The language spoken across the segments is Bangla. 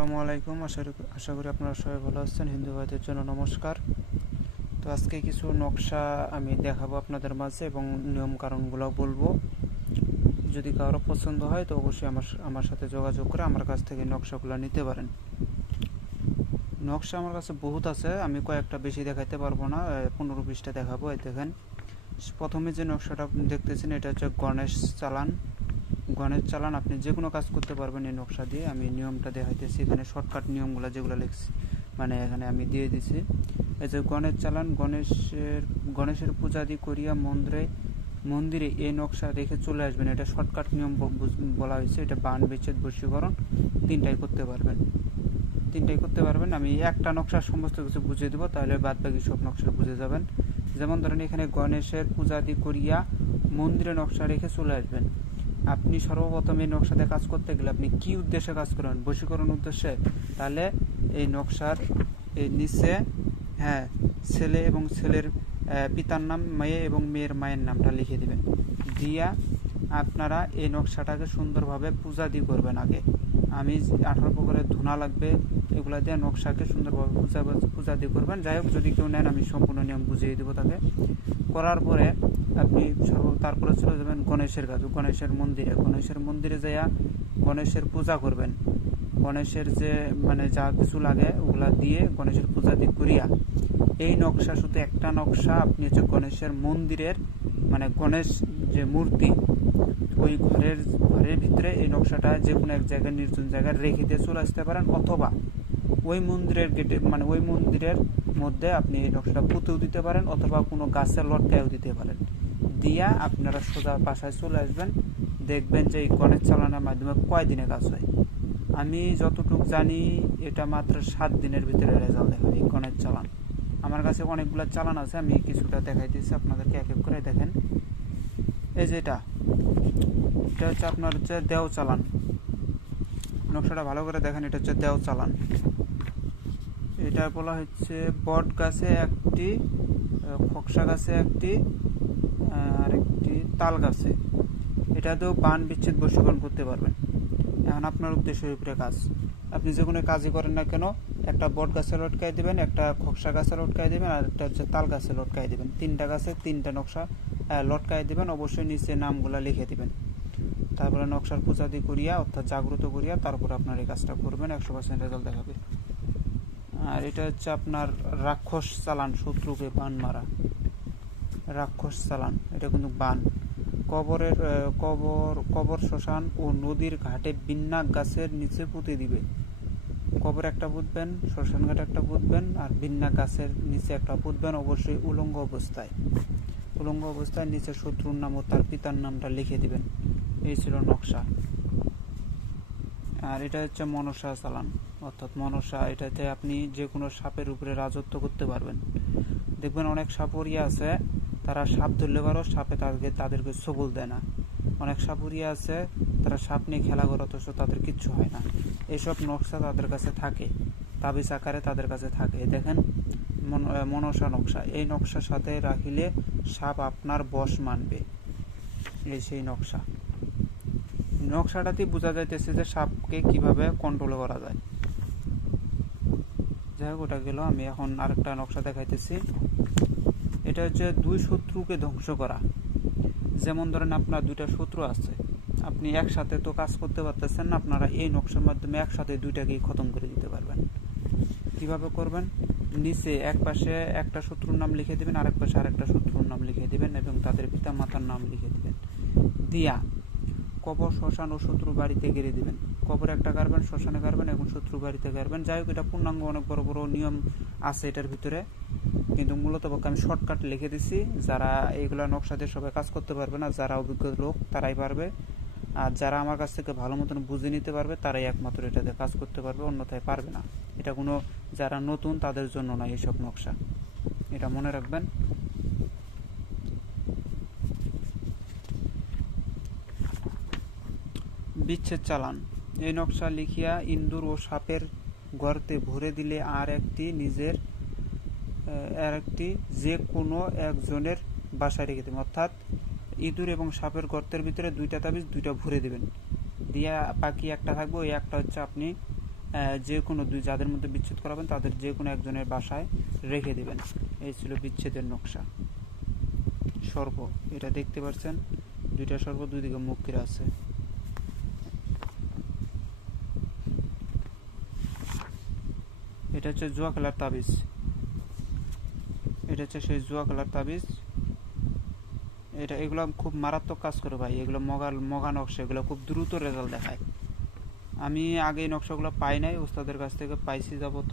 আসসালামু আলাইকুম। আশা করি আপনারা সবাই ভালো আছেন। হিন্দু ভাইদের জন্য নমস্কার। তো আজকে কিছু নকশা আমি দেখাবো আপনাদের মাঝে এবং নিয়ম কানুনগুলো বলবো। যদি কারো পছন্দ হয় তো অবশ্যই আমার সাথে যোগাযোগ করে আমার কাছ থেকে নকশাগুলো নিতে পারেন। নকশা আমার কাছে বহুত আছে, আমি কয়েকটা বেশি দেখাইতে পারবো না, 15-20টা দেখাবো। এই দেখেন, প্রথমে যে নকশাটা দেখতেছেন এটা হচ্ছে গণেশ চালান। গণেশ চালান আপনি যে কোনো কাজ করতে পারবেন এই নকশা দিয়ে। আমি নিয়মটা দেখাইতেছি, এখানে শর্টকাট নিয়মগুলো যেগুলো লিখছি এখানে আমি দিয়ে দিছি। এই যে গণেশ চালান, গণেশের পূজাদি করিয়া মন্দিরে এই নকশা রেখে চলে আসবেন। এটা শর্টকাট নিয়ম বলা হয়েছে। এটা বান বিচ্ছেদ বশীকরণ তিনটাই করতে পারবেন। আমি একটা নকশার সমস্ত কিছু বুঝিয়ে দেবো, তাহলে বাদ বাকি সব নকশা বুঝে যাবেন। যেমন ধরেন এখানে গণেশের পূজাদি করিয়া মন্দিরে নকশা রেখে চলে আসবেন। আপনি সর্বপ্রথম এই নকশাতে কাজ করতে গেলে আপনি কি উদ্দেশ্যে কাজ করবেন? বশীকরণ উদ্দেশ্যে। তাহলে এই নকশার এই নিচে ছেলে এবং ছেলের পিতার নাম, মেয়ে এবং মেয়ের মায়ের নামটা লিখে দিবেন। দিয়া আপনারা এই নকশাটাকে সুন্দরভাবে পূজাদি করবেন। আগে আমি 18 প্রকারের ধুনা লাগবে, এগুলা দিয়ে নকশাকে সুন্দরভাবে পূজাদি করবেন। যাই হোক, যদি কেউ নেন আমি সম্পূর্ণ নিয়ম বুঝিয়ে দেবো তাকে। করার পরে আপনি তারপরে চলে যাবেন গণেশের কাছে, গণেশের মন্দিরে যাইয়া গণেশের পূজা করবেন। গণেশের যে যা কিছু লাগে ওগুলা দিয়ে গণেশের পূজা দিয়ে করিয়া এই নকশা, শুধু একটা নকশা আপনি হচ্ছে গণেশের মন্দিরের গণেশ যে মূর্তি ওই ঘরের ভিতরে এই নকশাটা যে কোনো এক জায়গায় নির্জন জায়গায় রেখে দিয়ে চলে আসতে পারেন, অথবা ওই মন্দিরের গেটে ওই মন্দিরের মধ্যে আপনি এই নকশাটা পুঁতেও দিতে পারেন, অথবা কোনো গাছের লটকায়ও দিতে পারেন। দিয়া আপনারা সোজা বাসায় চলে আসবেন। দেখবেন যে এই গণেশ চালানোর মাধ্যমে কয়দিনে কাজ হয়। আমি যতটুকু জানি এটা মাত্র 7 দিনের ভিতরে রেজাল্ট দেখাবে এই গণেশ চালান। আমার কাছে অনেকগুলো চালান আছে, আমি কিছুটা দেখাই দিচ্ছি আপনাদেরকে এক এক করে। দেখেন, এই যে এটা হচ্ছে আপনার হচ্ছে দেও চালান। নকশাটা ভালো করে দেখেন, এটা হচ্ছে দেও চালান। এটা বলা হচ্ছে বট গাছে একটি, খোকসা গাছে একটি, আর একটি তাল গাছে। এটা দিয়েও বান বিচ্ছেদ বশীকরণ করতে পারবেন। এখন আপনার উদ্দেশ্যের উপরে কাজ, আপনি যে কোনো কাজই করেন না কেন, একটা বট গাছে লটকাই দেবেন, একটা খোকসা গাছে লটকাই দেবেন, আর একটা হচ্ছে তাল গাছে লটকাই দেবেন। 3টা গাছে 3টা নকশা লটকাই দেবেন। অবশ্যই নিচে নামগুলা লিখে দিবেন। তারপরে নকশার পূজাদি করিয়া অর্থাৎ জাগ্রত করিয়া তারপরে আপনার এই কাজটা করবেন, 100% রেজাল্ট দেখাবে। আর এটা হচ্ছে আপনার রাক্ষস চালান, শত্রুকে বান মারা। রাক্ষস চালান এটা কিন্তু বান। কবর শ্মশান ও নদীর ঘাটে বিন্যাক গাছের নিচে পুঁতে দিবে। কবর একটা পুঁতবেন, শ্মশান ঘাটে একটা পুঁতবেন, আর বিন্যাক গাছের নিচে একটা পুঁতবেন। অবশ্যই উলঙ্গ অবস্থায় নিচে শত্রুর নাম ও তার পিতার নামটা লিখে দিবেন। এই ছিল নকশা। আর এটা হচ্ছে মনসা চালান, অর্থাৎ মনসা। এটাতে আপনি যে কোনো সাপের উপরে রাজত্ব করতে পারবেন। দেখবেন অনেক সাপরিয়া আছে, তারা সাপ ধরলে পারো, সাপে তাদেরকে সবল দেয় না। অনেক সাপুরিয়া আছে, তারা সাপ নিয়ে খেলা করে, অথচ তাদের কিচ্ছু হয় না। এইসব নকশা তাদের কাছে থাকে, তাবিজ আকারে তাদের কাছে থাকে। দেখেন, মনসা নকশা, এই নকশার সাথে রাখিলে সাপ আপনার বশ মানবে। এই সেই নকশাটাতেই বোঝা যাইতেছে যে সাপকে কিভাবে কন্ট্রোল করা যায়। যাই হোক, ওটা গেল। আমি এখন আরেকটা নকশা দেখাইতেছি। এটা হচ্ছে 2 শত্রুকে ধ্বংস করা। যেমন ধরেন আপনার 2টা শত্রু আছে, আপনি একসাথে তো কাজ করতে পারতেছেন না, আপনারা এই নকশার মাধ্যমে একসাথে 2টাকেই খতম করে দিতে পারবেন। কিভাবে করবেন? নিচে এক পাশে একটা শত্রুর নাম লিখে দিবেন, আরেক পাশে আরেকটা শত্রুর নাম লিখে দিবেন এবং তাদের পিতা মাতার নাম লিখে দিবেন। দিয়া কবর, শ্মশান ও শত্রু বাড়িতে গেড়ে দিবেন। কবরে একটা গাড়বেন, শ্মশানে গাড়বেন এবং শত্রু বাড়িতে গাড়বেন। যাই হোক, এটা পূর্ণাঙ্গ অনেক বড় বড় নিয়ম আছে এটার ভিতরে, কিন্তু মূলত পক্ষে আমি শর্টকাট লিখে দিছি। যারা এইগুলা নকশা দিয়ে সবাই কাজ করতে পারবে না, যারা অভিজ্ঞ লোক তারাই পারবে। আর যারা আমার কাছ থেকে ভালো মতন বুঝে নিতে পারবে তারাই একমাত্র এটাতে কাজ করতে পারবে, অন্যথায় পারবে না। এটা কোনো যারা নতুন তাদের জন্য না এইসব নকশা, এটা মনে রাখবেন। বিচ্ছেদ চালান, এই নকশা লিখিয়া ইন্দুর ও সাপের গর্তে ভরে দিলে আর একটি যে কোনো একজনের বাসায় রেখে দেবেন। অর্থাৎ ইঁদুর এবং সাপের গর্তের ভিতরে 2টা তাবিজ 2টা ভরে দেবেন। দিয়া বাকি একটা থাকবে, ওই একটা হচ্ছে আপনি যে কোনো যাদের মধ্যে বিচ্ছেদ করাবেন তাদের যে কোনো একজনের বাসায় রেখে দেবেন। এই ছিল বিচ্ছেদের নকশা। সর্প এটা দেখতে পাচ্ছেন, দুইটা সর্প দুই দিকে মুখ করে আছে। এটা হচ্ছে জুয়া খেলার তাবিজ। এটা হচ্ছে সেই জুয়া খেলার তাবিজ। এগুলো খুব মারাত্মক কাজ করে ভাই। এগুলো মগা নকশা, এগুলো খুব দ্রুত রেজাল্ট দেখায়। আমি আগে এই নকশাগুলো পাই নাই, ওস্তাদের কাছ থেকে পাইছি যাবত।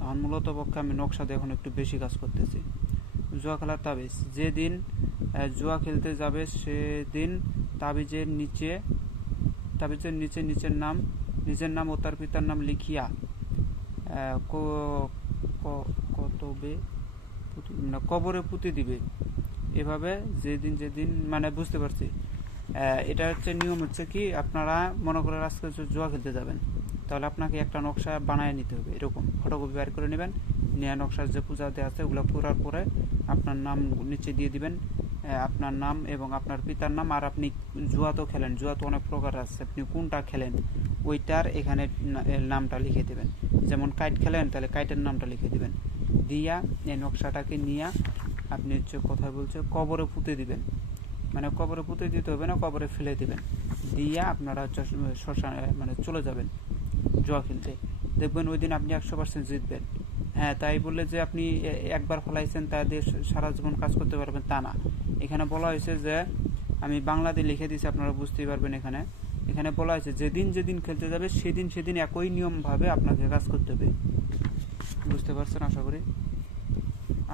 এখন মূলত পক্ষে আমি নকশা দিয়ে এখন একটু বেশি কাজ করতেছি। জুয়া খেলার তাবিজ, যেদিন জুয়া খেলতে যাবে সেদিন তাবিজের নিচে নিজের নাম ও তার পিতার নাম লিখিয়া কবরে পুঁতে দিবে। এভাবে যেদিন মানে বুঝতে পারছি। এটা হচ্ছে নিয়ম হচ্ছে কি, আপনারা মনে করেন আজকে জুয়া খেলতে যাবেন, তাহলে আপনাকে একটা নকশা বানায় নিতে হবে। এরকম ফটোকপি বের করে নেবেন, নিয়ে নকশার যে পূজা দেওয়া আছে ওগুলো করার পরে আপনার নাম নিচে দিয়ে দিবেন, আপনার নাম এবং আপনার পিতার নাম। আর আপনি জুয়া তো খেলেন, জুয়া তো অনেক প্রকার আছে, আপনি কোনটা খেলেন ওইটার এখানে নামটা লিখে দেবেন। যেমন কাইট খেলেন, তাহলে কাইটের নামটা লিখে দিবেন। দিয়া এই নকশাটাকে নিয়ে আপনি হচ্ছে কথা বলছে কবরে পুঁতে দিবেন। মানে কবরে পুঁতে দিতে হবে না, কবরে ফেলে দিবেন। দিয়া আপনারা হচ্ছে শ্মশানে মানে চলে যাবেন জুয়া খেলতে। দেখবেন ওই দিন আপনি 100% জিতবেন। হ্যাঁ, তাই বললে যে আপনি একবার ফলাইছেন তা দিয়ে সারা জীবন কাজ করতে পারবেন তা না। এখানে বলা হয়েছে যে, আমি বাংলাতে লিখে দিয়েছি, আপনারা বুঝতেই পারবেন। এখানে বলা হয়েছে যেদিন খেলতে যাবে সেদিন একই নিয়মভাবে আপনাকে কাজ করতে হবে। বুঝতে পারছেন আশা করি।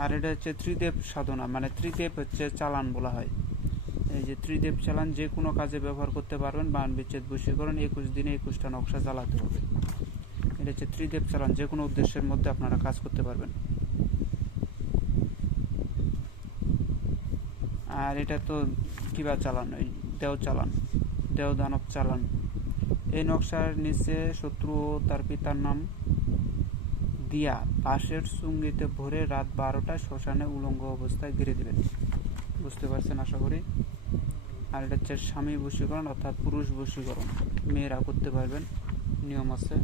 আর এটা হচ্ছে ত্রিদেব সাধনা, মানে ত্রিদেব হচ্ছে চালান বলা হয়। এই যে ত্রিদেব চালান যে কোনো কাজে ব্যবহার করতে পারবেন। বান বিচ্ছেদ বশীকরণ 21 দিনে 21টা নকশা চালাতে হবে। এটা হচ্ছে ত্রিদেব চালান, যে কোনো উদ্দেশ্যের মধ্যে আপনারা কাজ করতে পারবেন। আর এটা তো কিবা চালান, ওই দেও দানব চালান। এই নকশার নিচে শত্রু ও তার পিতার নাম দিয়া বাঁশের চুঙ্গিতে ভরে রাত 12টায় শ্মশানে উলঙ্গ অবস্থায় গেড়ে দেবেন। বুঝতে পারছেন আশা করি। আর এটা হচ্ছে স্বামী বশীকরণ, অর্থাৎ পুরুষ বশীকরণ, মেয়েরা করতে পারবেন, নিয়ম আছে।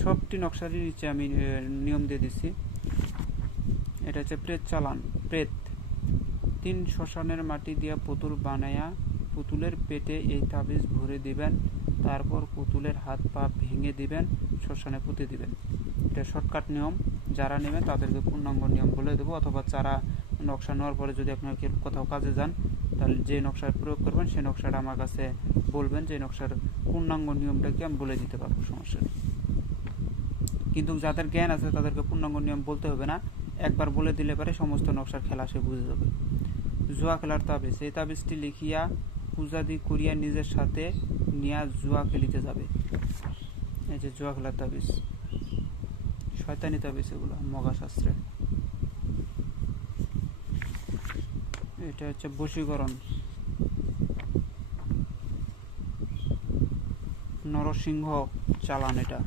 সবটি নকশারই নিচে আমি নিয়ম দিয়ে দিচ্ছি। এটা হচ্ছে প্রেত চালান। 3 শ্মশানের মাটি দিয়া পুতুল বানায়া পুতুলের পেটে এই তাবিজ ভরে দিবেন। তারপর পুতুলের হাত পা ভেঙে দিবেন, শ্মশানে পুঁতে দিবেন। এটা শর্টকাট নিয়ম। যারা নেবেন তাদেরকে পূর্ণাঙ্গ নিয়ম বলে দেবো, অথবা যারা নকশা নেওয়ার পরে যদি আপনার কোথাও কাজে যান, তাহলে যে নকশার প্রয়োগ করবেন সেই নকশাটা আমার কাছে বলবেন, যে নকশার পূর্ণাঙ্গ নিয়মটাকে আমি বলে দিতে পারবো, সমস্যা নেই। কিন্তু যাদের জ্ঞান আছে তাদেরকে পূর্ণাঙ্গ নিয়ম বলতে হবে না, একবার বলে দিলে পরে সমস্ত নকশার খেলা সে বুঝে যাবে। জুয়া খেলার তাবিজ, এই তাবিজটি লিখিয়া পূজাদি করিয়া নিজের সাথে নিয়া জুয়া খেলিতে যাবে। এই যে জুয়া খেলার তাবিজ, শয়তানি তাবিজ, এগুলো মগা শাস্ত্রে। এটা হচ্ছে বশীকরণ। নরসিংহ চালান, এটা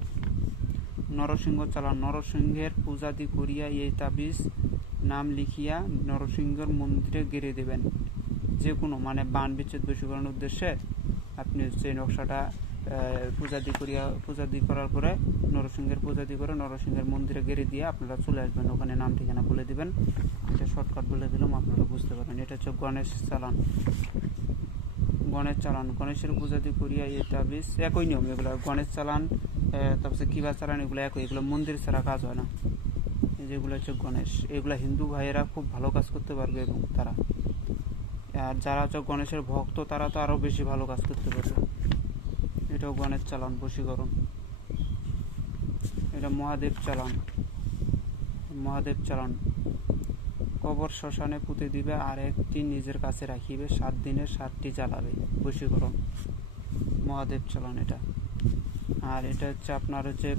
নরসিংহ চালান। নরসিংহের পূজাদি করিয়া এই তাবিজ নাম লিখিয়া নরসিংহের মন্দিরে গেড়ে দেবেন। যে কোনো মানে বান বিচ্ছেদ বশীকরণের উদ্দেশ্যে আপনি সেই নকশাটা পূজাদি করার পরে নরসিংহের পূজাদি করে নরসিংহের মন্দিরে গেড়ে দিয়ে আপনারা চলে আসবেন, ওখানে নাম ঠিকানা বলে দিবেন। এটা শর্টকাট বলে দিলাম, আপনারা বুঝতে পারেন। এটা হচ্ছে গণেশ চালান। গণেশের পূজাদি করিয়া এই তাবিজ, একই নিয়ম এগুলো। গণেশ চালান, তারপরে কিবা চালান, এগুলো একই। এগুলো মন্দির ছাড়া কাজ হয় না। যেগুলো হচ্ছে গণেশ, এগুলো হিন্দু ভাইয়েরা খুব ভালো কাজ করতে পারবে, এবং তারা, আর যারা হচ্ছে গণেশের ভক্ত তারা তো আরো বেশি ভালো কাজ করতে পারবে। এটাও গণেশ চালান, বশীকরণ। এটা মহাদেব চালান। কবর শ্মশানে পুঁতে দিবে, আর একটি নিজের কাছে রাখিবে, 7 দিনে 7টি জ্বালাবে, বশীকরণ। মহাদেব চালান এটা। আর এটা হচ্ছে আপনার হচ্ছে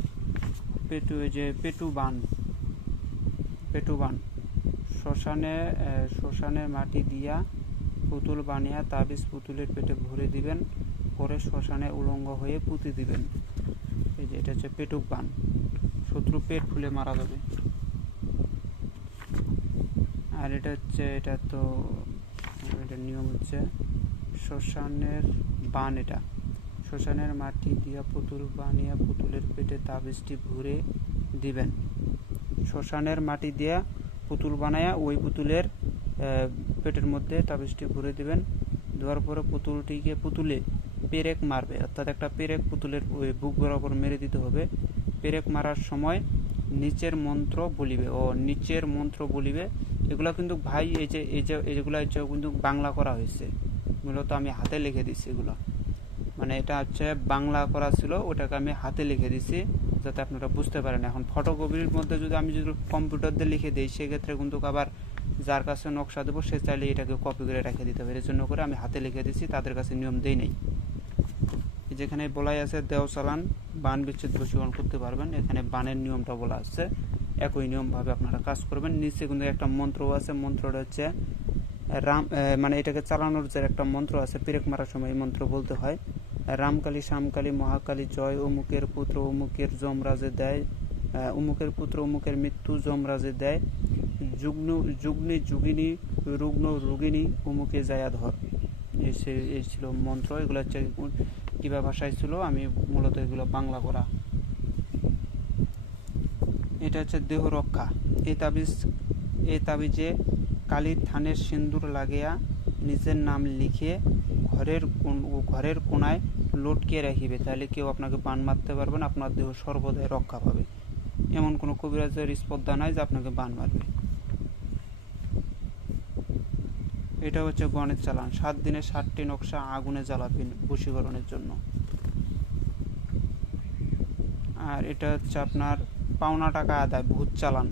পেটু বান। শ্মশানে মাটি দিয়া পুতুল বানিয়া তাবিজ পুতুলের পেটে ভরে দিবেন, পরে শ্মশানে উলঙ্গ হয়ে পুঁতে দিবেন। এই যে এটা হচ্ছে পেটুক বান, শত্রু পেট ফুলে মারা যাবে। আর এটা হচ্ছে, এটা নিয়ম হচ্ছে শ্মশানের বান। এটা শ্মশানের মাটি দিয়া পুতুল বানিয়ে পুতুলের পেটে তাবিজটি ভরে দিবেন। শ্মশানের মাটি দিয়া পুতুল বানায়া ওই পুতুলের পেটের মধ্যে তাবিজটি ভরে দিবেন। দেওয়ার পরে পুতুলে পেরেক মারবে, অর্থাৎ একটা পেরেক পুতুলের ওই বুক বরাবর মেরে দিতে হবে। পেরেক মারার সময় নিচের মন্ত্র বলিবে। এগুলো কিন্তু ভাই যেগুলো কিন্তু বাংলা করা হয়েছে, মূলত আমি হাতে লিখে দিচ্ছি। এগুলো মানে এটা হচ্ছে বাংলা করা ছিল, ওটাকে আমি হাতে লিখে দিছি যাতে আপনারা বুঝতে পারেন। এখন ফটোকপির মধ্যে আমি যদি কম্পিউটার দিয়ে লিখে দিই, সেক্ষেত্রে কিন্তু আবার যার কাছে নকশা দেবো সে চাইলে এটাকে কপি করে রেখে দিতে হবে। এর জন্য করে আমি হাতে লিখে দিচ্ছি, তাদের কাছে নিয়ম দেই নেই। যেখানে বলাই আছে দেও চালান বান বিচ্ছেদ বশীকরণ করতে পারবেন, এখানে বানের নিয়মটা বলা আছে। একই নিয়ম ভাবে আপনারা কাজ করবেন। নিচে কিন্তু একটা মন্ত্র আছে, মন্ত্রটা হচ্ছে রাম, মানে এটাকে চালানোর যে একটা মন্ত্র আছে, পেরেক মারার সময় এই মন্ত্র বলতে হয়। রামকালী শ্যামকালী মহাকালী জয়, অমুকের পুত্র অমুকের যমরাজে দেয়, অমুকের পুত্র অমুকের মৃত্যু যমরাজে দেয়, যুগ্নি যুগিনী রুগ্ন রোগিনী অমুকে যায়া ধর। এই ছিল মন্ত্র। এগুলো হচ্ছে কিবা ভাষায় ছিল, আমি মূলত এগুলো বাংলা করা। এটা হচ্ছে দেহ রক্ষা। এই তাবিজে কালীর থানের সিন্দুর লাগিয়া নিজের নাম লিখে ঘরের কোনায় লটকিয়ে রাখিবে, তাহলে কেউ আপনাকে বান মারতে পারবে না, আপনার দেহ সর্বদাই রক্ষা পাবে। এমন কোনো কবিরাজের স্পর্ধা নাই যে আপনাকে বান মারবে। এটা হচ্ছে গণের চালান। 7 দিনে 7টি নকশা আগুনে জ্বালাবেন বশীকরণের জন্য। আর এটা হচ্ছে আপনার পাওনা টাকা আদায়, ভূত চালান।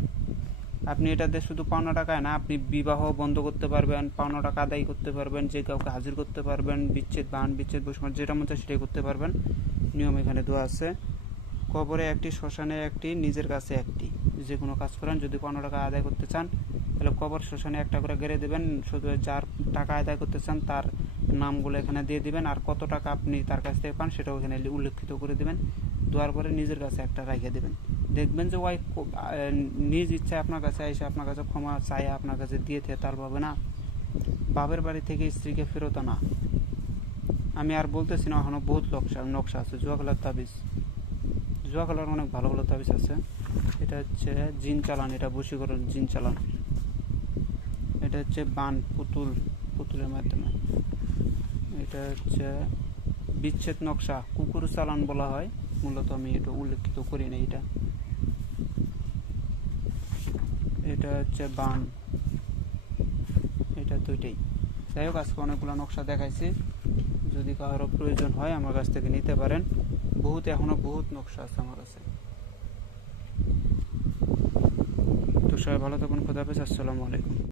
আপনি এটাতে শুধু পাওনা টাকায় না, আপনি বিবাহ বন্ধ করতে পারবেন, পাওনা টাকা আদায় করতে পারবেন, যে কাউকে হাজির করতে পারবেন, বান বিচ্ছেদ বশীকরণ যেটা মন চায় সেটাই করতে পারবেন। নিয়ম এখানে দেওয়া আছে। কবরে একটি, শ্মশানে একটি, নিজের কাছে একটি। যে কোনো কাজ করেন, যদি পাওনা টাকা আদায় করতে চান তাহলে কবর শ্মশানে একটা করে গেড়ে দেবেন। শুধু যার টাকা আদায় করতে চান তার নামগুলো এখানে দিয়ে দিবেন, আর কত টাকা আপনি তার কাছ থেকে পান সেটাও এখানে উল্লেখিত করে দেবেন। দেওয়ার পরে নিজের কাছে একটা রেখে দেবেন। দেখবেন যে ওই নিজ ইচ্ছায় আপনার কাছে এসে আপনার কাছে ক্ষমা চাই আপনার কাছে দিয়েছে, তার পাবে না। বাপের বাড়ি থেকে স্ত্রীকে ফেরত আনা। আমি আর বলতেছি না, এখনো বহুত নকশা আছে। জুয়া খেলার তাবিজ, জুয়া খেলার অনেক ভালো ভালো তাবিজ আছে। এটা হচ্ছে জিন চালান, এটা বশীকরণ জিন চালান। এটা হচ্ছে বান পুতুলের মাধ্যমে। এটা হচ্ছে বিচ্ছেদ নকশা, কুকুর চালান বলা হয়, মূলত আমি এটা উল্লেখিত করি না। এটা হচ্ছে বান, এটা দুইটাই। যাই হোক, আজকে অনেকগুলো নকশা দেখাইছি, যদি কারো প্রয়োজন হয় আমার কাছ থেকে নিতে পারেন। এখনো বহুত নকশা আছে আমার কাছে। তো সবাই ভালো থাকুন, খোদা হাফেজ, আসসালামু আলাইকুম।